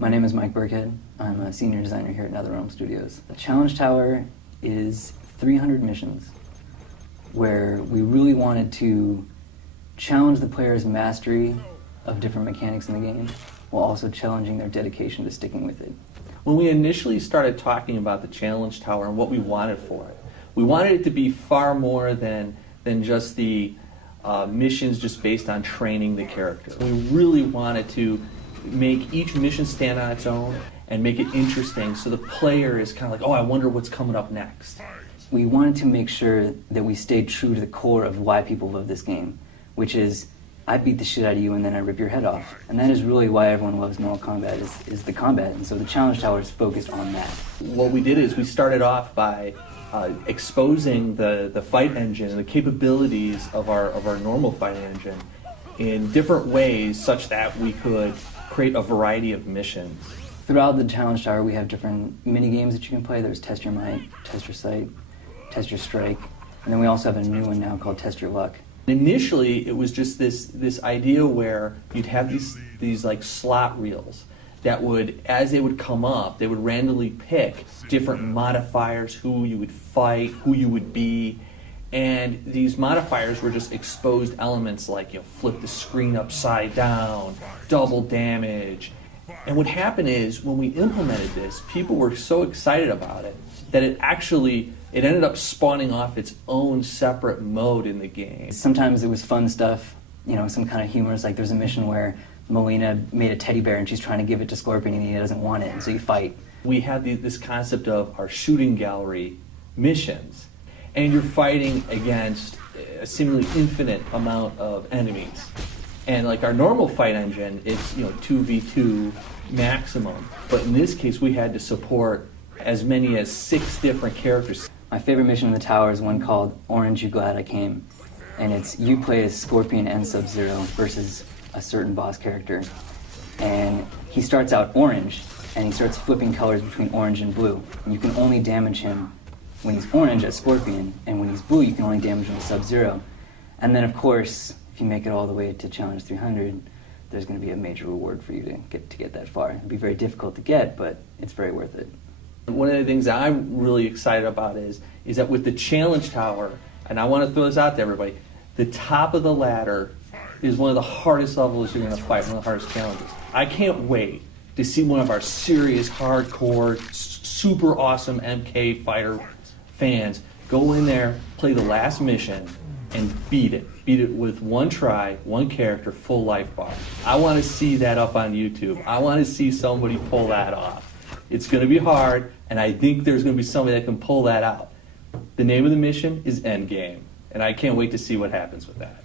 My name is Mike Burkhead. I'm a senior designer here at NetherRealm Studios. The Challenge Tower is 300 missions where we really wanted to challenge the player's mastery of different mechanics in the game while also challenging their dedication to sticking with it. When we initially started talking about the Challenge Tower and what we wanted for it, we wanted it to be far more than just the missions just based on training the character. We really wanted to make each mission stand on its own and make it interesting so the player is kind of like, oh, I wonder what's coming up next. We wanted to make sure that we stayed true to the core of why people love this game, which is, I beat the shit out of you and then I rip your head off. And that is really why everyone loves Mortal Kombat, is the combat. And so the Challenge Tower is focused on that. What we did is we started off by exposing the fight engine and the capabilities of our normal fight engine in different ways such that we could create a variety of missions. Throughout the Challenge Tower, we have different mini games that you can play. There's Test Your Might, Test Your Sight, Test Your Strike, and then we also have a new one now called Test Your Luck. Initially, it was just this idea where you'd have these like slot reels that would, as they would come up, they would randomly pick different modifiers, who you would fight, who you would be, and these modifiers were just exposed elements like, flip the screen upside down, double damage. And what happened is, when we implemented this, people were so excited about it that it ended up spawning off its own separate mode in the game. Sometimes it was fun stuff, some kind of humor. It's like there's a mission where Melina made a teddy bear and she's trying to give it to Scorpion and he doesn't want it, and so you fight. We had this concept of our shooting gallery missions, and you're fighting against a seemingly infinite amount of enemies. And like our normal fight engine, it's 2v2 maximum. But in this case, we had to support as many as 6 different characters. My favorite mission in the tower is one called Orange, You Glad I Came. And it's you play as Scorpion and Sub-Zero versus a certain boss character. And he starts out orange, and he starts flipping colors between orange and blue. And you can only damage him when he's orange as Scorpion, and when he's blue, you can only damage him as Sub-Zero. And then, of course, if you make it all the way to Challenge 300, there's going to be a major reward for you to get that far. It'll be very difficult to get, but it's very worth it. One of the things that I'm really excited about is that with the Challenge Tower, and I want to throw this out to everybody, the top of the ladder is one of the hardest levels you're going to fight, one of the hardest challenges. I can't wait to see one of our serious, hardcore, super awesome MK fighter fans go in there, play the last mission, and beat it. Beat it with one try, one character, full life bar. I want to see that up on YouTube. I want to see somebody pull that off. It's going to be hard, and I think there's going to be somebody that can pull that out. The name of the mission is Endgame, and I can't wait to see what happens with that.